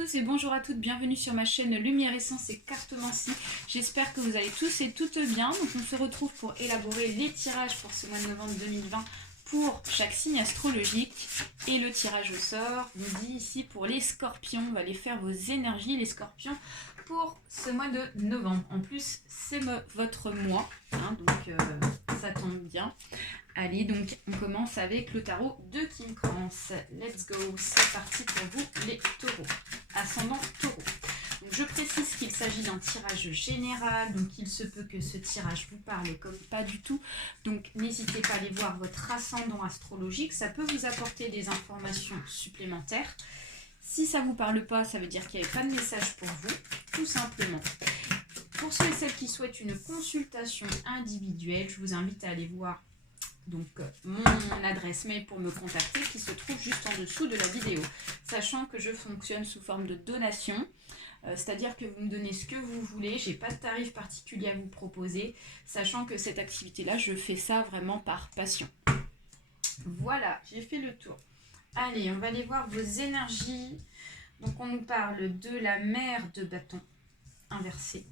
Et bonjour à toutes, bienvenue sur ma chaîne Lumière Essence et Cartomancie. J'espère que vous allez tous et toutes bien. Donc on se retrouve pour élaborer les tirages pour ce mois de novembre 2020 pour chaque signe astrologique. Et le tirage au sort nous dit ici pour les scorpions, on va aller faire vos énergies les scorpions pour ce mois de novembre. En plus c'est votre mois, donc ça tombe bien. Allez, donc on commence avec le tarot de Kim Krans. Let's go, c'est parti pour vous les taureaux. Ascendant taureau. Donc je précise qu'il s'agit d'un tirage général, donc il se peut que ce tirage vous parle comme pas du tout. Donc n'hésitez pas à aller voir votre ascendant astrologique, ça peut vous apporter des informations supplémentaires. Si ça ne vous parle pas, ça veut dire qu'il n'y avait pas de message pour vous, tout simplement. Pour ceux et celles qui souhaitent une consultation individuelle, je vous invite à aller voir donc mon adresse mail pour me contacter qui se trouve juste en dessous de la vidéo, sachant que je fonctionne sous forme de donation, c'est-à-dire que vous me donnez ce que vous voulez, j'ai pas de tarif particulier à vous proposer, sachant que cette activité-là, je fais ça vraiment par passion. Voilà, j'ai fait le tour. Allez, on va aller voir vos énergies. Donc on nous parle de la mer de bâton inversée.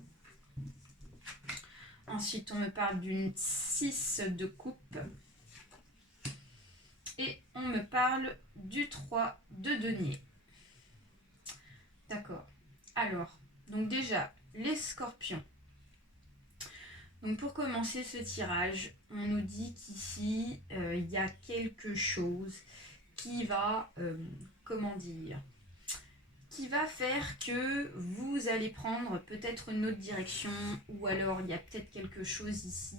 Ensuite, on me parle d'une 6 de coupe. Et on me parle du 3 de denier. D'accord. Alors, donc déjà, les scorpions. Donc pour commencer ce tirage, on nous dit qu'ici, il y a quelque chose qui va, qui va faire que vous allez prendre peut-être une autre direction, ou alors il y a peut-être quelque chose ici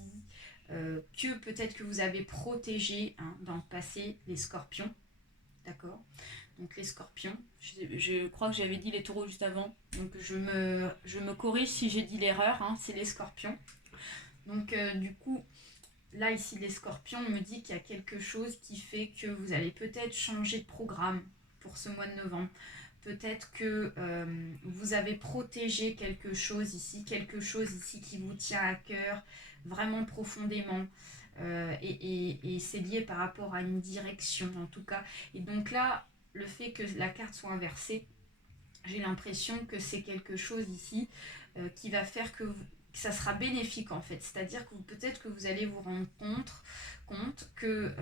que peut-être que vous avez protégé dans le passé, les scorpions. D'accord. Donc les scorpions, je crois que j'avais dit les taureaux juste avant, donc je me corrige si j'ai dit l'erreur, c'est les scorpions. Donc du coup, là ici les scorpions, on me dit qu'il y a quelque chose qui fait que vous allez peut-être changer de programme pour ce mois de novembre. Peut-être que vous avez protégé quelque chose ici qui vous tient à cœur vraiment profondément. Et c'est lié par rapport à une direction en tout cas. Et donc là, le fait que la carte soit inversée, j'ai l'impression que c'est quelque chose ici qui va faire que ça sera bénéfique en fait. C'est-à-dire que peut-être que vous allez vous rendre compte que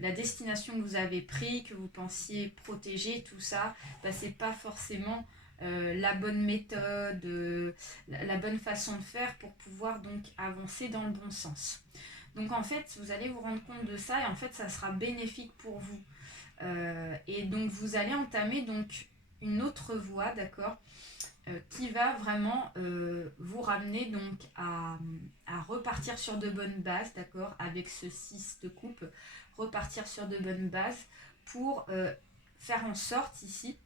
la destination que vous avez prise, que vous pensiez protéger, tout ça, c'est pas forcément la bonne méthode, la bonne façon de faire pour pouvoir donc avancer dans le bon sens. Donc en fait, vous allez vous rendre compte de ça et en fait, ça sera bénéfique pour vous. Et donc vous allez entamer donc une autre voie, d'accord, qui va vraiment vous ramener donc à repartir sur de bonnes bases, d'accord, avec ce 6 de coupe, repartir sur de bonnes bases pour faire en sorte ici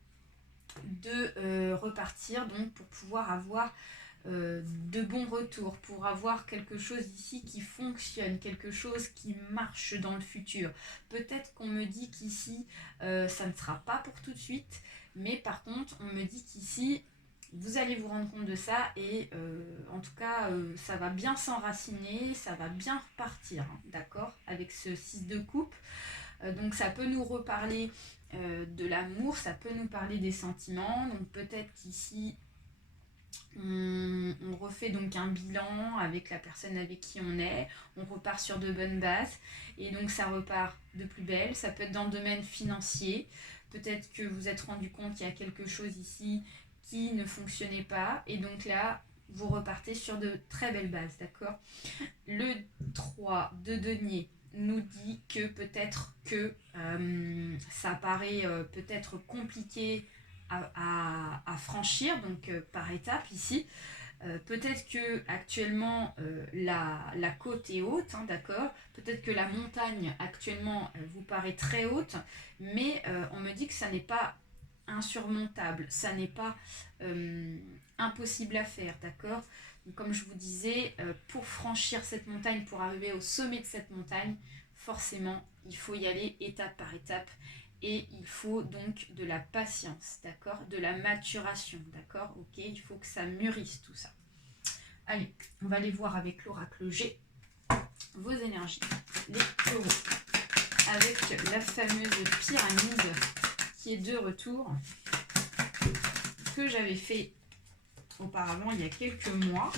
de repartir donc pour pouvoir avoir de bons retours, pour avoir quelque chose ici qui fonctionne, quelque chose qui marche dans le futur. Peut-être qu'on me dit qu'ici ça ne sera pas pour tout de suite, mais par contre on me dit qu'ici vous allez vous rendre compte de ça et en tout cas ça va bien s'enraciner, ça va bien repartir, d'accord, avec ce 6 de coupe. Donc ça peut nous reparler de l'amour, ça peut nous parler des sentiments. Donc peut-être qu'ici on refait donc un bilan avec la personne avec qui on est, on repart sur de bonnes bases et donc ça repart de plus belle. Ça peut être dans le domaine financier, peut-être que vous vous êtes rendu compte qu'il y a quelque chose ici qui ne fonctionnait pas et donc là vous repartez sur de très belles bases, d'accord. Le 3 de denier nous dit que peut-être que ça paraît peut-être compliqué à franchir, donc par étapes ici. Peut-être que actuellement la côte est haute, d'accord. Peut-être que la montagne actuellement vous paraît très haute, mais on me dit que ça n'est pas insurmontable, ça n'est pas impossible à faire, d'accord. Donc, comme je vous disais, pour franchir cette montagne, pour arriver au sommet de cette montagne, forcément, il faut y aller étape par étape. Et il faut donc de la patience, d'accord, de la maturation, d'accord, ok, il faut que ça mûrisse tout ça. Allez, on va aller voir avec l'oracle G vos énergies, les taureaux, avec la fameuse pyramide qui est de retour. que j'avais fait auparavant, il y a quelques mois.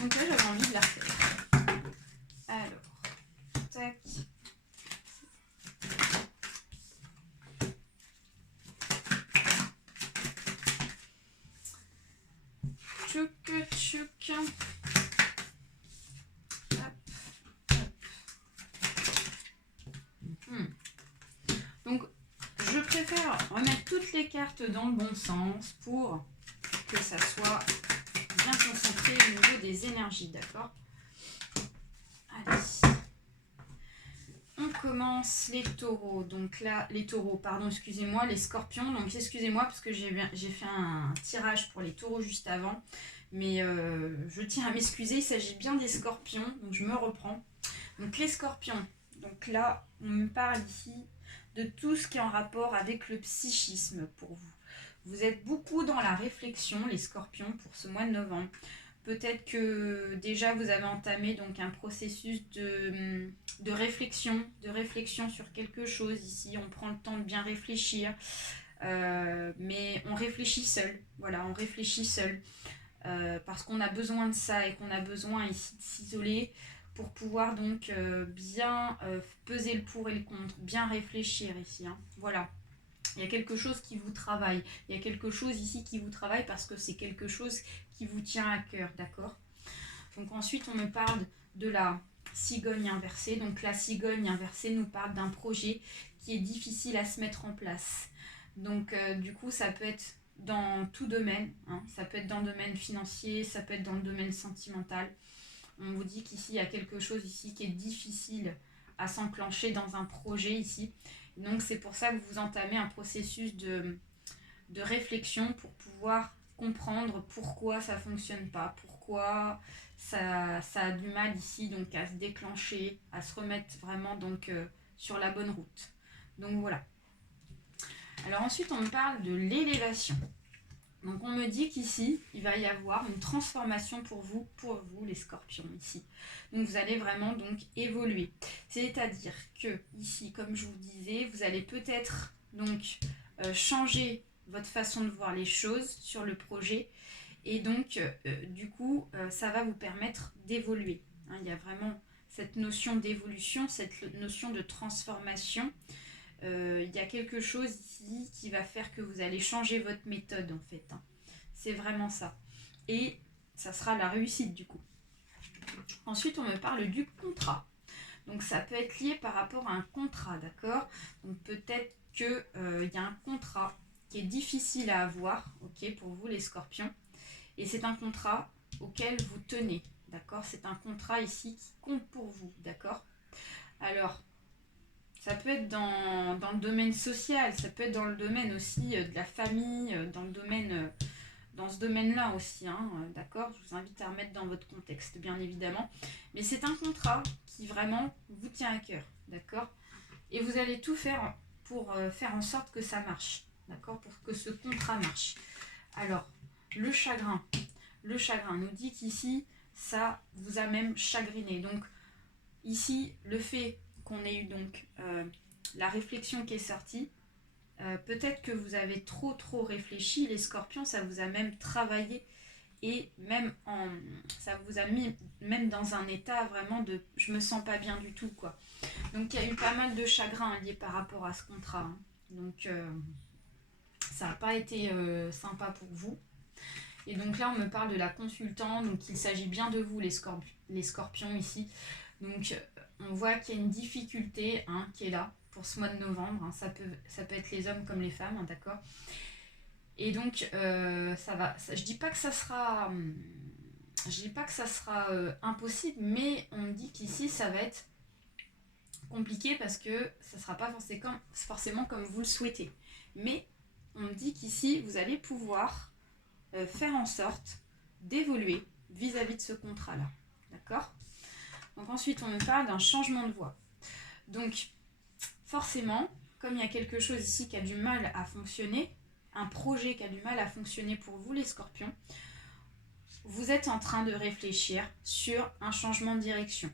Donc là, j'avais envie de la refaire. Alors, tac. Tchouk, tchouk. Donc, je préfère remettre toutes les cartes dans le bon sens pour que ça soit bien concentré au niveau des énergies, d'accord? Allez. On commence les taureaux. Donc là, les taureaux, pardon, excusez-moi, les scorpions. Donc excusez-moi parce que j'ai fait un tirage pour les taureaux juste avant. Mais je tiens à m'excuser, il s'agit bien des scorpions. Donc je me reprends. Donc les scorpions. Donc là, on me parle ici de tout ce qui est en rapport avec le psychisme pour vous. Vous êtes beaucoup dans la réflexion, les scorpions, pour ce mois de novembre. Peut-être que déjà vous avez entamé donc un processus de réflexion sur quelque chose. Ici, on prend le temps de bien réfléchir, mais on réfléchit seul. Voilà, on réfléchit seul parce qu'on a besoin de ça et qu'on a besoin ici de s'isoler pour pouvoir donc bien peser le pour et le contre, bien réfléchir ici. Hein. Voilà. Il y a quelque chose qui vous travaille. Il y a quelque chose ici qui vous travaille parce que c'est quelque chose qui vous tient à cœur, d'accord? Donc ensuite, on me parle de la cigogne inversée. Donc la cigogne inversée nous parle d'un projet qui est difficile à se mettre en place. Donc du coup, ça peut être dans tout domaine. Hein. Ça peut être dans le domaine financier, ça peut être dans le domaine sentimental. On vous dit qu'ici, il y a quelque chose ici qui est difficile à s'enclencher dans un projet ici. Donc c'est pour ça que vous entamez un processus de réflexion pour pouvoir comprendre pourquoi ça ne fonctionne pas, pourquoi ça a du mal ici donc à se déclencher, à se remettre vraiment donc sur la bonne route. Donc voilà. Alors ensuite on me parle de l'élévation. Donc on me dit qu'ici, il va y avoir une transformation pour vous les scorpions ici. Donc vous allez vraiment donc évoluer. C'est-à-dire que ici, comme je vous disais, vous allez peut-être donc changer votre façon de voir les choses sur le projet. Et donc, du coup, ça va vous permettre d'évoluer. Hein, il y a vraiment cette notion d'évolution, cette notion de transformation. Il y a quelque chose ici qui va faire que vous allez changer votre méthode en fait. Hein. C'est vraiment ça. Et ça sera la réussite du coup. Ensuite, on me parle du contrat. Donc ça peut être lié par rapport à un contrat, d'accord? Donc peut-être qu'il y a un contrat qui est difficile à avoir, ok, pour vous les scorpions. Et c'est un contrat auquel vous tenez, d'accord? C'est un contrat ici qui compte pour vous, d'accord? Alors, ça peut être dans le domaine social, ça peut être dans le domaine aussi de la famille, dans ce domaine-là aussi, hein, d'accord? Je vous invite à remettre dans votre contexte, bien évidemment. Mais c'est un contrat qui vraiment vous tient à cœur, d'accord? Et vous allez tout faire pour faire en sorte que ça marche, d'accord? Pour que ce contrat marche. Alors, le chagrin nous dit qu'ici, ça vous a même chagriné. Donc, ici, le fait qu'on ait eu donc la réflexion qui est sortie, peut-être que vous avez trop réfléchi, les scorpions, ça vous a même travaillé et même ça vous a mis même dans un état vraiment de je me sens pas bien du tout quoi. Donc il y a eu pas mal de chagrin lié par rapport à ce contrat. Hein. Donc ça n'a pas été sympa pour vous. Et donc là on me parle de la consultante, donc il s'agit bien de vous les scorpions ici. Donc on voit qu'il y a une difficulté hein, qui est là pour ce mois de novembre. Hein. Ça peut être les hommes comme les femmes, hein, d'accord. Et donc ça va. Je dis pas que ça sera. Je dis pas que ça sera impossible, mais on me dit qu'ici ça va être compliqué parce que ça sera pas forcément comme vous le souhaitez. Mais on me dit qu'ici vous allez pouvoir faire en sorte d'évoluer vis-à-vis de ce contrat-là. D'accord ? Donc ensuite, on me parle d'un changement de voie. Donc, forcément, comme il y a quelque chose ici qui a du mal à fonctionner, un projet qui a du mal à fonctionner pour vous, les scorpions, vous êtes en train de réfléchir sur un changement de direction.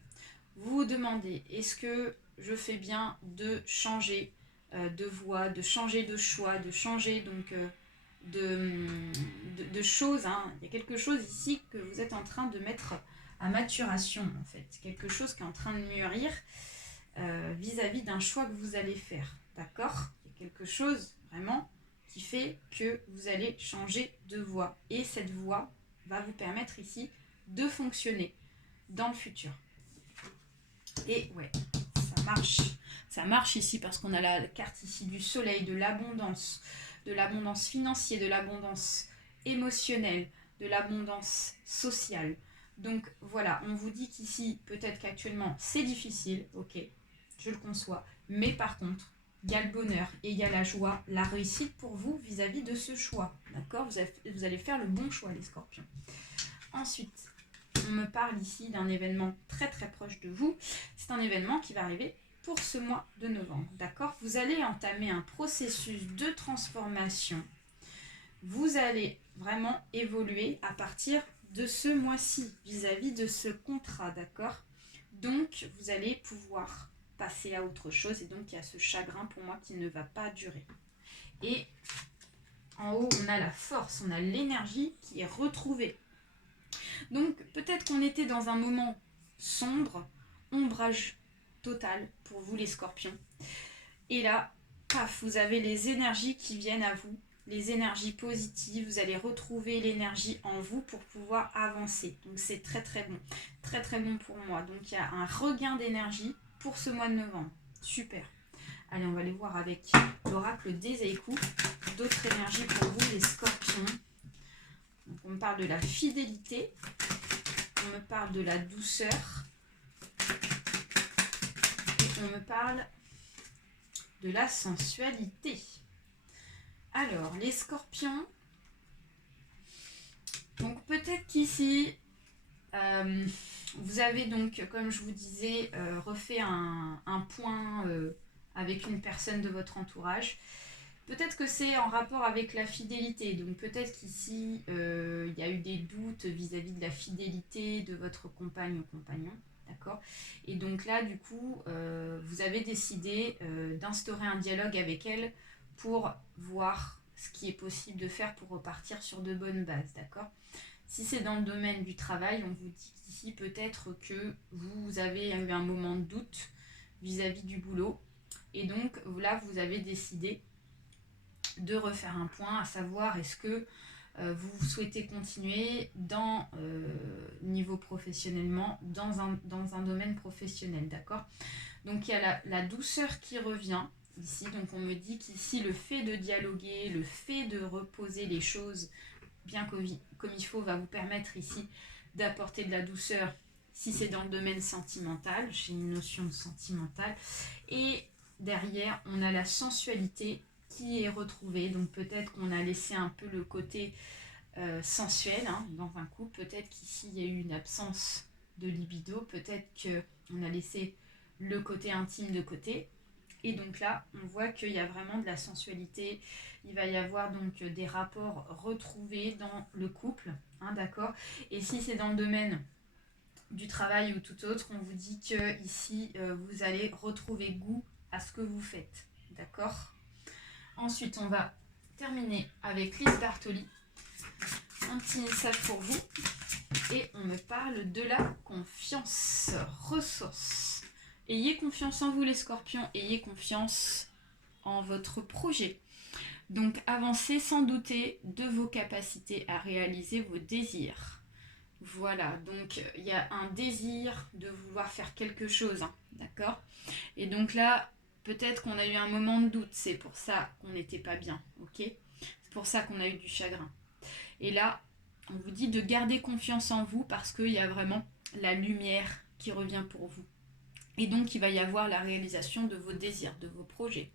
Vous vous demandez, est-ce que je fais bien de changer de voie, de changer de choix, de changer donc de choses. Hein. Il y a quelque chose ici que vous êtes en train de mettre à maturation en fait. Quelque chose qui est en train de mûrir vis-à-vis d'un choix que vous allez faire. D'accord? Il y a quelque chose vraiment qui fait que vous allez changer de voie. Et cette voie va vous permettre ici de fonctionner dans le futur. Et ouais, ça marche. Ça marche ici parce qu'on a la carte ici du soleil, de l'abondance financière, de l'abondance émotionnelle, de l'abondance sociale. Donc voilà, on vous dit qu'ici, peut-être qu'actuellement, c'est difficile, ok, je le conçois, mais par contre, il y a le bonheur et il y a la joie, la réussite pour vous vis-à-vis de ce choix, d'accord? Vous allez faire le bon choix, les scorpions. Ensuite, on me parle ici d'un événement très très proche de vous. C'est un événement qui va arriver pour ce mois de novembre, d'accord? Vous allez entamer un processus de transformation. Vous allez vraiment évoluer à partir de ce mois-ci vis-à-vis de ce contrat, d'accord? Donc, vous allez pouvoir passer à autre chose et donc il y a ce chagrin pour moi qui ne va pas durer. Et en haut, on a la force, on a l'énergie qui est retrouvée. Donc, peut-être qu'on était dans un moment sombre, ombrage total pour vous les scorpions. Et là, paf, vous avez les énergies qui viennent à vous, les énergies positives, vous allez retrouver l'énergie en vous pour pouvoir avancer. Donc c'est très très bon pour moi. Donc il y a un regain d'énergie pour ce mois de novembre. Super. Allez, on va aller voir avec l'oracle des Eiku, d'autres énergies pour vous les scorpions. Donc on me parle de la fidélité, on me parle de la douceur, et on me parle de la sensualité. Alors, les scorpions, donc peut-être qu'ici, vous avez donc, comme je vous disais, refait un point avec une personne de votre entourage. Peut-être que c'est en rapport avec la fidélité. Donc peut-être qu'ici, il y a eu des doutes vis-à-vis de la fidélité de votre compagne ou compagnon. D'accord? Et donc là, du coup, vous avez décidé d'instaurer un dialogue avec elle pour voir ce qui est possible de faire pour repartir sur de bonnes bases. D'accord? Si c'est dans le domaine du travail, on vous dit qu'ici peut-être que vous avez eu un moment de doute vis-à-vis du boulot. Et donc là, vous avez décidé de refaire un point, à savoir est-ce que vous souhaitez continuer dans niveau professionnellement, dans un domaine professionnel, d'accord? Donc il y a la douceur qui revient ici, donc on me dit qu'ici le fait de dialoguer, le fait de reposer les choses bien comme il faut va vous permettre ici d'apporter de la douceur si c'est dans le domaine sentimental, j'ai une notion de sentimental, et derrière on a la sensualité qui est retrouvée, donc peut-être qu'on a laissé un peu le côté sensuel hein, dans un couple, peut-être qu'ici il y a eu une absence de libido, peut-être qu'on a laissé le côté intime de côté, et donc là on voit qu'il y a vraiment de la sensualité, il va y avoir donc des rapports retrouvés dans le couple, hein, d'accord, et si c'est dans le domaine du travail ou tout autre, on vous dit que ici vous allez retrouver goût à ce que vous faites, d'accord. Ensuite on va terminer avec Lise Bartoli, un petit message pour vous, et on me parle de la confiance, ressource. Ayez confiance en vous les scorpions, ayez confiance en votre projet. Donc avancez sans douter de vos capacités à réaliser vos désirs. Voilà, donc il y a un désir de vouloir faire quelque chose, hein, d'accord? Et donc là, peut-être qu'on a eu un moment de doute, c'est pour ça qu'on n'était pas bien, ok? C'est pour ça qu'on a eu du chagrin. Et là, on vous dit de garder confiance en vous parce qu'il y a vraiment la lumière qui revient pour vous. Et donc, il va y avoir la réalisation de vos désirs, de vos projets.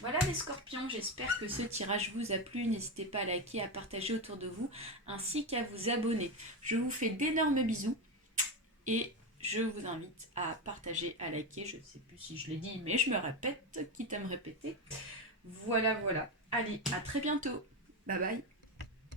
Voilà les scorpions, j'espère que ce tirage vous a plu. N'hésitez pas à liker, à partager autour de vous, ainsi qu'à vous abonner. Je vous fais d'énormes bisous et je vous invite à partager, à liker. Je ne sais plus si je l'ai dit, mais je me répète, quitte à me répéter. Voilà. Allez, à très bientôt. Bye bye.